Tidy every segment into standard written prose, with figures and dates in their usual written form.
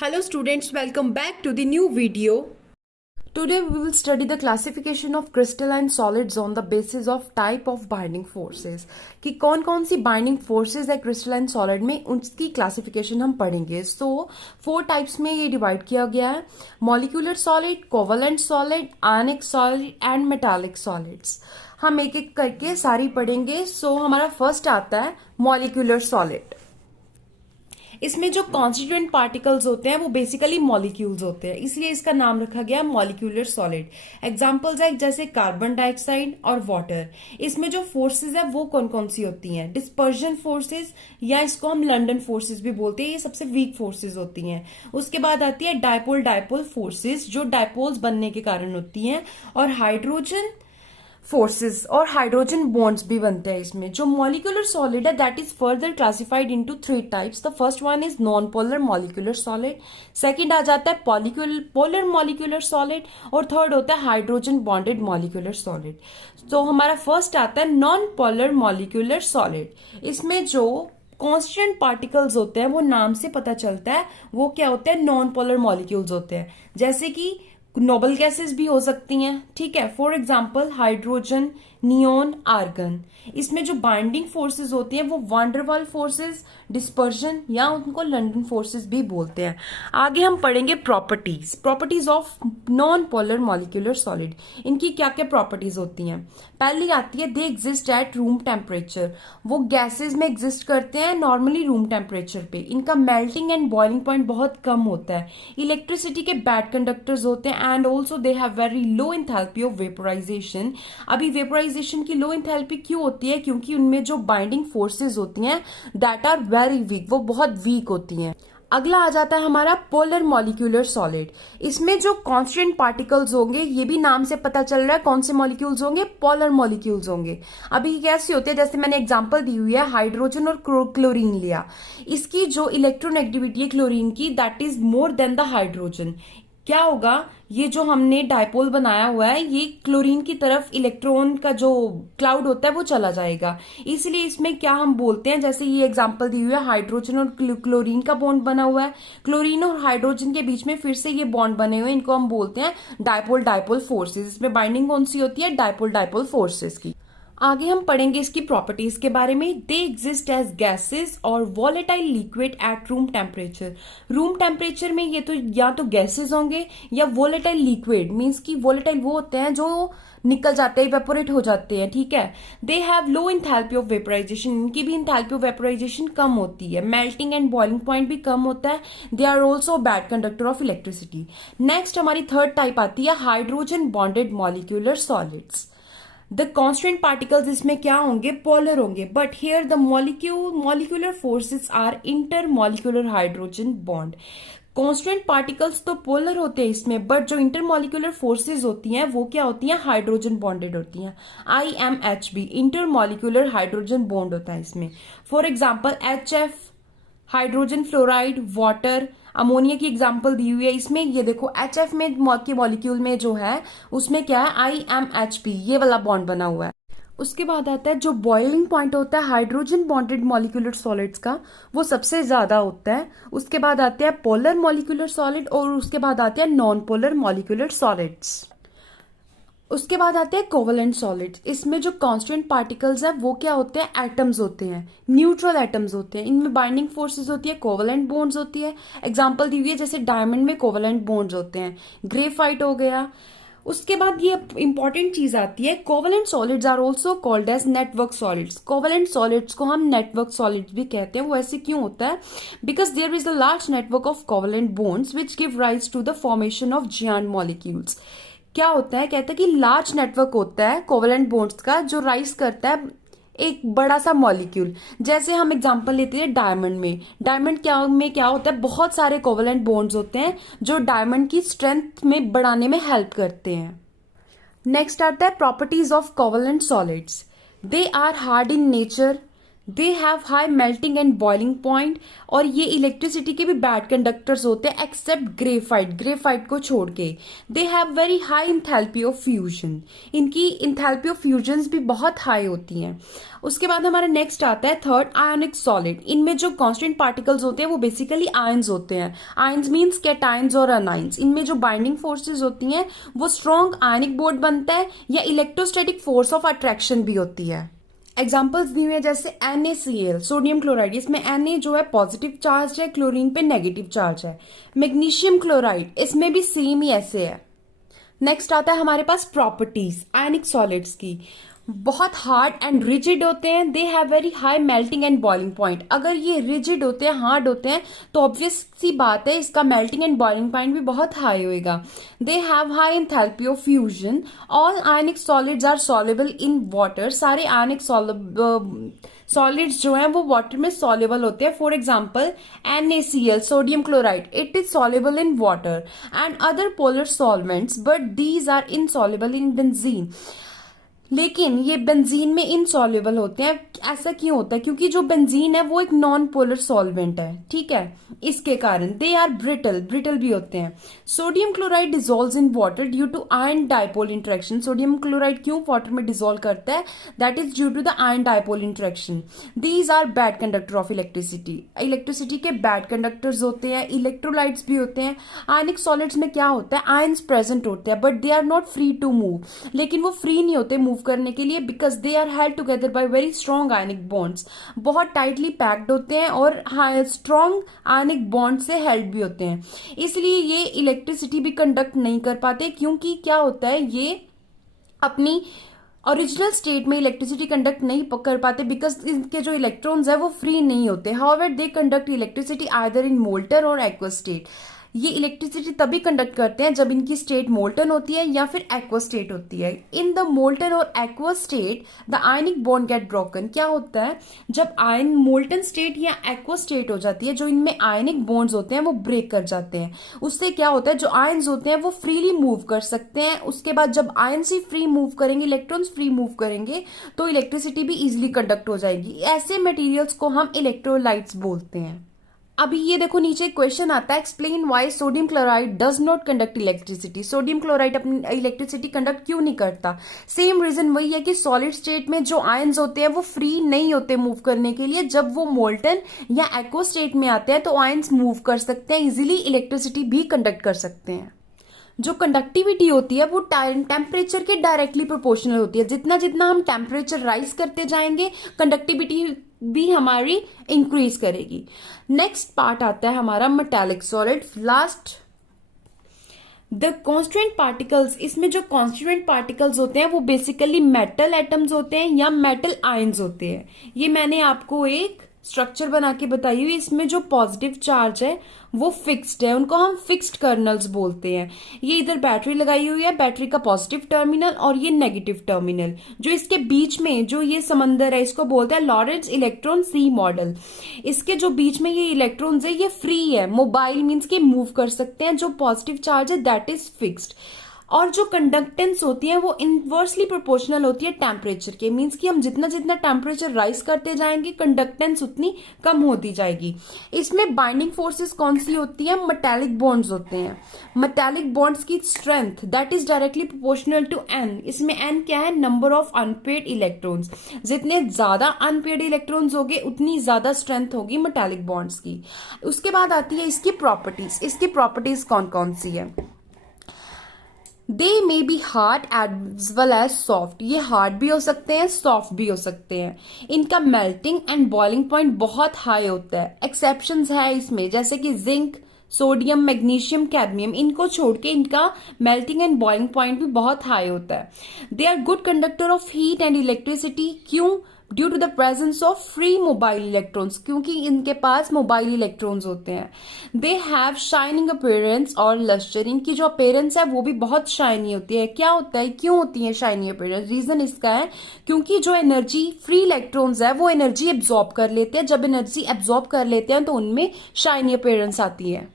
Hello students, welcome back to the new video. Today we will study the classification of crystalline solids on the basis of type of binding forces. कि कौन कौन सी binding forces है crystalline solid में, उसकी classification हम पढ़ेंगे. So 4 types में ये divide किया गया है: molecular solid, covalent solid, ionic solid and metallic solids. हम एक एक करके सारी पढ़ेंगे. So हमारा फर्स्ट आता है molecular solid. इसमें जो कॉन्स्टिट्यूएंट पार्टिकल्स होते हैं वो बेसिकली मॉलिक्यूल्स होते हैं, इसलिए इसका नाम रखा गया मॉलिक्यूलर सॉलिड. एग्जांपल्स है जैसे कार्बन डाइऑक्साइड और वाटर. इसमें जो फोर्सेस है वो कौन कौन सी होती हैं? डिस्पर्जन फोर्सेस, या इसको हम लंडन फोर्सेस भी बोलते हैं. ये सबसे वीक फोर्सेस होती हैं. उसके बाद आती है डायपोल डायपोल फोर्सेस, जो डायपोल्स बनने के कारण होती हैं. और हाइड्रोजन फोर्सेस और हाइड्रोजन बॉन्ड्स भी बनते हैं इसमें. जो मॉलिक्यूलर सॉलिड है that is further classified into 3 types. The first one is non polar molecular solid, second आ जाता है पोलर मॉलिक्यूलर सॉलिड, और थर्ड होता है हाइड्रोजन बॉन्डेड मॉलिक्यूलर सॉलिड. तो हमारा फर्स्ट आता है नॉन पोलर मॉलिक्यूलर सॉलिड. इसमें जो कॉन्स्टेंट पार्टिकल्स होते हैं वो नाम से पता चलता है वो क्या होते हैं, नॉन पोलर मॉलिक्यूल्स होते हैं. जैसे कि नोबल गैसेस भी हो सकती हैं, ठीक है. For example hydrogen, neon, argon. इसमें जो बाइंडिंग फोर्सेस होती हैं वो वांडरवाल फोर्सेस, डिस्पर्जन या उनको लंडन फोर्सेस भी बोलते हैं. आगे हम पढ़ेंगे properties of non polar molecular solid. इनकी क्या क्या प्रॉपर्टीज होती हैं? पहली आती है they exist at room temperature. वो गैसेस में एग्जिस्ट करते हैं नॉर्मली रूम टेम्परेचर पे. इनका मेल्टिंग एंड बॉइलिंग पॉइंट बहुत कम होता है. इलेक्ट्रिसिटी के बैड कंडक्टर्स होते हैं and also they have very low enthalpy of vaporisation. अभी वेपोराइजेशन की लो एंथैल्पी क्यों होती है? क्योंकि उनमें जो बाइंडिंग फोर्सेस होती हैं दैट आर वेरी वीक, वो बहुत वीक होती हैं. अगला आ जाता है हमारा पोलर मॉलिक्यूलर सॉलिड. इसमें जो कांस्टेंट पार्टिकल्स होंगे, ये भी नाम से पता चल रहा है कौन से मॉलिक्यूल्स होंगे, पोलर मॉलिक्यूल्स होंगे. अभी कैसे होते हैं, जैसे मैंने एग्जांपल दी हुई है हाइड्रोजन और क्लोरीन लिया. इसकी जो इलेक्ट्रोनेगेटिविटी है क्लोरीन की that is more than the hydrogen. क्या होगा, ये जो हमने डायपोल बनाया हुआ है ये क्लोरीन की तरफ इलेक्ट्रॉन का जो क्लाउड होता है वो चला जाएगा. इसलिए इसमें क्या हम बोलते हैं, जैसे ये एग्जांपल दी हुई है हाइड्रोजन और क्लोरीन का बॉन्ड बना हुआ है, क्लोरीन और हाइड्रोजन के बीच में फिर से ये बॉन्ड बने हुए हैं, इनको हम बोलते हैं डायपोल डायपोल फोर्सेस. इसमें बाइंडिंग कौन सी होती है? डायपोल डायपोल फोर्सेस की. आगे हम पढ़ेंगे इसकी प्रॉपर्टीज के बारे में. दे एग्जिस्ट एज गैसेस और volatile liquid at room temperature. Room temperature में ये तो या तो गैसेस होंगे या वॉलेटाइल लिक्विड. मीन्स कि वॉलेटाइल वो होते हैं जो निकल जाते हैं, इवेपोरेट हो जाते हैं, ठीक है. They have low enthalpy of vaporisation. इनकी भी एंथैल्पी ऑफ वेपोराइजेशन कम होती है. मेल्टिंग एंड बॉइलिंग पॉइंट भी कम होता है. They are also bad conductor of electricity. Next हमारी थर्ड टाइप आती है hydrogen bonded molecular solids. The constant particles इसमें क्या होंगे? पोलर होंगे. But here the molecular forces are intermolecular hydrogen bond. Constant particles तो पोलर होते हैं इसमें, बट जो इंटर मॉलिक्यूलर फोर्सेज होती हैं वो क्या होती हैं? हाइड्रोजन बॉन्डेड होती हैं. IMHB inter molecular hydrogen bond होता है इसमें. For example HF, hydrogen fluoride, water, ammonia की एग्जांपल दी हुई है इसमें. ये देखो HF में के मॉलिक्यूल में जो है उसमें क्या है? IMHP, ये वाला बॉन्ड बना हुआ है. उसके बाद आता है जो बॉइलिंग पॉइंट होता है हाइड्रोजन बॉन्डेड मॉलिक्यूलर सॉलिड्स का, वो सबसे ज्यादा होता है. उसके बाद आते हैं पोलर मॉलिक्यूलर सॉलिड और उसके बाद आते हैं नॉन पोलर मॉलिक्यूलर सॉलिड्स. उसके बाद आते हैं कोवलेंट सॉलिड्स. इसमें जो कांस्टेंट पार्टिकल्स है वो क्या होते हैं? एटम्स होते हैं, न्यूट्रल एटम्स होते हैं. इनमें बाइंडिंग फोर्सेस होती है, कोवलेंट बॉन्ड्स होती है. एग्जांपल दी हुई है जैसे डायमंड में कोवलेंट बॉन्ड्स होते हैं, ग्रेफाइट हो गया. उसके बाद ये इंपॉर्टेंट चीज आती है, covalent solids are also called as network solids. Covalent solids को हम नेटवर्क सॉलिड्स भी कहते हैं. वो ऐसे क्यों होता है? Because there is a large network of covalent bonds which give rise to the formation of giant molecules. क्या होता है, कहता है कि लार्ज नेटवर्क होता है कोवलेंट बॉन्ड्स का जो राइज करता है एक बड़ा सा मॉलिक्यूल. जैसे हम एग्जांपल लेते हैं डायमंड में. डायमंड क्या होता है? बहुत सारे कोवलेंट बॉन्ड्स होते हैं जो डायमंड की स्ट्रेंथ में बढ़ाने में हेल्प करते हैं. नेक्स्ट आता है properties of covalent solids. They are hard in nature, they have high melting and boiling point, और ये इलेक्ट्रिसिटी के भी बैड कंडक्टर्स होते हैं एक्सेप्ट ग्रेफाइट को छोड़ के। They have very high enthalpy of fusion, इनकी इंथैल्पी ऑफ फ्यूजन भी बहुत हाई होती हैं। उसके बाद हमारा नेक्स्ट आता है थर्ड, आयनिक सॉलिड। इनमें जो कांस्टेंट पार्टिकल्स होते हैं वो बेसिकली आयंस होते हैं। आयंस मीन्स कैटायंस और अनाइंस। इनमें जो बाइंडिंग फोर्सेज होती हैं वो स्ट्रॉन्ग आयनिक बॉन्ड बनता है या इलेक्ट्रोस्टैटिक फोर्स ऑफ अट्रैक्शन भी होती है। एग्जाम्पल्स दी हुए हैं जैसे NaCl, सोडियम क्लोराइड, इसमें Na जो है पॉजिटिव चार्ज है, क्लोरीन पे नेगेटिव चार्ज है। मैग्नीशियम क्लोराइड, इसमें भी सेम ही ऐसे है। नेक्स्ट आता है हमारे पास प्रॉपर्टीज आयनिक सॉलिड्स की। बहुत हार्ड एंड रिजिड होते हैं, they have very high melting and boiling point. अगर ये रिजिड होते हैं, हार्ड होते हैं, तो ऑब्वियस सी बात है इसका मेल्टिंग एंड बॉइलिंग पॉइंट भी बहुत हाई होएगा। They have high enthalpy of fusion. All ionic solids are soluble in water. सारे आयनिक सॉलिड्स जो हैं वो वाटर में सॉल्युबल होते हैं। For example NaCl, sodium chloride, it is soluble in water and other polar solvents, but these are insoluble in benzene. लेकिन ये benzene में इनसॉल्युबल होते हैं। ऐसा क्यों होता है? क्योंकि जो बेंजीन है वो एक नॉन पोलर सॉल्वेंट है, ठीक है, इसके कारण दे आर ब्रिटल भी होते हैं। Sodium chloride dissolves in water due to ion dipole interaction. Sodium chloride क्यों वाटर में डिजोल्व करता है? That is due to the ion dipole interaction. These are bad conductor of electricity. Electricity के bad conductors होते हैं। Electrolytes भी होते हैं। आयनिक सॉलिड्स में क्या होता है? आयन्स प्रेजेंट होते हैं but they are not free to move. लेकिन वो फ्री नहीं होते मूव करने के लिए, because they are held together by very strong ionic bonds. बहुत टाइटली पैक्ड होते हैं और स्ट्रॉन्ग आयनिक बॉन्ड से हेल्ड भी होते हैं, इसलिए ये इलेक्ट्रिसिटी भी कंडक्ट नहीं कर पाते। क्योंकि क्या होता है, ये अपनी ओरिजिनल स्टेट में इलेक्ट्रिसिटी कंडक्ट नहीं कर पाते बिकॉज इनके जो इलेक्ट्रॉन्स है वो फ्री नहीं होते। However they conduct electricity either in molten और एक्वस स्टेट। ये इलेक्ट्रिसिटी तभी कंडक्ट करते हैं जब इनकी स्टेट मोल्टन होती है या फिर एक्वस स्टेट होती है। इन द मोल्टन और aqueous state the ionic bond get broken. क्या होता है, जब आयन मोल्टन स्टेट या एक्वस स्टेट हो जाती है, जो इनमें आयनिक बॉन्ड्स होते हैं वो ब्रेक कर जाते हैं। उससे क्या होता है, जो आयन्स होते हैं वो फ्रीली मूव कर सकते हैं। उसके बाद जब आयन्स ही फ्री मूव करेंगे, इलेक्ट्रॉन्स फ्री मूव करेंगे, तो इलेक्ट्रिसिटी भी इजिली कंडक्ट हो जाएगी। ऐसे मटेरियल्स को हम इलेक्ट्रोलाइट्स बोलते हैं। अभी ये देखो नीचे क्वेश्चन आता है, explain why sodium chloride does not conduct electricity. Sodium chloride अपनी इलेक्ट्रिसिटी कंडक्ट क्यों नहीं करता? सेम रीजन वही है कि सॉलिड स्टेट में जो आयंस होते हैं वो फ्री नहीं होते मूव करने के लिए। जब वो मोल्टन या एक्वा स्टेट में आते हैं तो आयंस मूव कर सकते हैं इजीली, इलेक्ट्रिसिटी भी कंडक्ट कर सकते हैं। जो कंडक्टिविटी होती है वो टेम्परेचर के डायरेक्टली प्रोपोर्शनल होती है। जितना जितना हम टेम्परेचर राइज करते जाएंगे, कंडक्टिविटी भी हमारी इंक्रीज करेगी। नेक्स्ट पार्ट आता है हमारा metallic solid, last the constituent particles. इसमें जो कॉन्स्टिट्यूएंट पार्टिकल्स होते हैं वो बेसिकली मेटल एटम्स होते हैं या मेटल आयंस होते हैं। ये मैंने आपको एक स्ट्रक्चर बना के बताई हुई। इसमें जो पॉजिटिव चार्ज है वो फिक्स्ड है, उनको हम फिक्स्ड कर्नल्स बोलते हैं। ये इधर बैटरी लगाई हुई है, बैटरी का पॉजिटिव टर्मिनल और ये नेगेटिव टर्मिनल। जो इसके बीच में जो ये समंदर है इसको बोलते हैं लॉरेंट्ज इलेक्ट्रॉन सी मॉडल। इसके जो बीच में ये इलेक्ट्रॉन्स है ये फ्री है, मोबाइल मीन्स के मूव कर सकते हैं। जो पॉजिटिव चार्ज है दैट इज फिक्स्ड। और जो कंडक्टेंस होती है वो इनवर्सली प्रोपोर्शनल होती है टेम्परेचर के, मीन्स कि हम जितना जितना टेम्परेचर राइज करते जाएंगे कंडक्टेंस उतनी कम होती जाएगी। इसमें बाइंडिंग फोर्सेस कौन सी होती है? मेटालिक बॉन्ड्स होते हैं। मेटालिक बॉन्ड्स की strength that is directly proportional to n. इसमें एन क्या है? Number of unpaired electrons. जितने ज्यादा अनपेयर्ड इलेक्ट्रॉन्स होंगे उतनी ज्यादा स्ट्रेंथ होगी मेटालिक बॉन्ड्स की। उसके बाद आती है इसकी प्रॉपर्टीज। इसकी प्रॉपर्टीज कौन कौन सी है? They may be hard as well as soft. ये हार्ड भी हो सकते हैं, सॉफ्ट भी हो सकते हैं। इनका मेल्टिंग एंड बॉइलिंग पॉइंट बहुत हाई होता है। एक्सेप्शंस है इसमें, जैसे कि जिंक, सोडियम, मैग्नीशियम, कैडमियम, इनको छोड़ के इनका मेल्टिंग एंड बॉइलिंग पॉइंट भी बहुत हाई होता है। They are good conductor of heat and electricity. क्यों? Due to the presence of free mobile electrons, क्योंकि इनके पास मोबाइल इलेक्ट्रॉन्स होते हैं। दे हैव शाइनिंग अपीयरेंस और लस्टर। इनकी जो अपीयरेंस है वो भी बहुत शाइनी होती है। क्या होता है, क्यों होती है शाइनी अपीयरेंस? रीजन इसका है क्योंकि जो एनर्जी फ्री इलेक्ट्रॉन्स है वो एनर्जी एब्जॉर्ब कर लेते हैं। जब एनर्जी एब्जॉर्ब कर लेते हैं तो उनमें शाइनी अपीयरेंस आती है।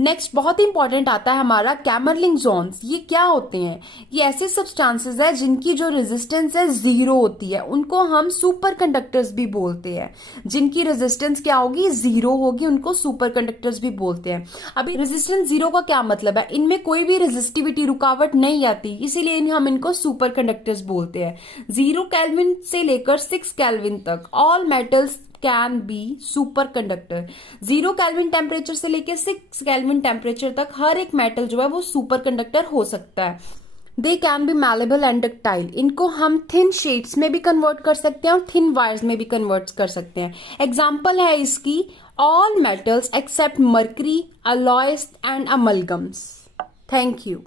नेक्स्ट बहुत इंपॉर्टेंट आता है हमारा कैमरलिंग जोन्स। ये क्या होते हैं? ये ऐसे सब्सटेंसेस है जिनकी जो रेजिस्टेंस है जीरो होती है, उनको हम सुपर कंडक्टर्स भी बोलते हैं। जिनकी रेजिस्टेंस क्या होगी? जीरो होगी, उनको सुपर कंडक्टर्स भी बोलते हैं। अभी रेजिस्टेंस जीरो का क्या मतलब है? इनमें कोई भी रेजिस्टिविटी रुकावट नहीं आती, इसीलिए हम इनको सुपर कंडक्टर्स बोलते हैं। 0 केल्विन से लेकर 6 केल्विन तक all metals can be super conductor. 0 kelvin temperature से लेकर 6 केल्विन टेम्परेचर तक हर एक मेटल जो है वो सुपर कंडक्टर हो सकता है। They can be malleable and ductile. इनको हम थिन शीट्स में भी कन्वर्ट कर सकते हैं और थिन वायर्स में भी कन्वर्ट कर सकते हैं। एग्जाम्पल है इसकी all metals except mercury, alloys and amalgams. Thank you.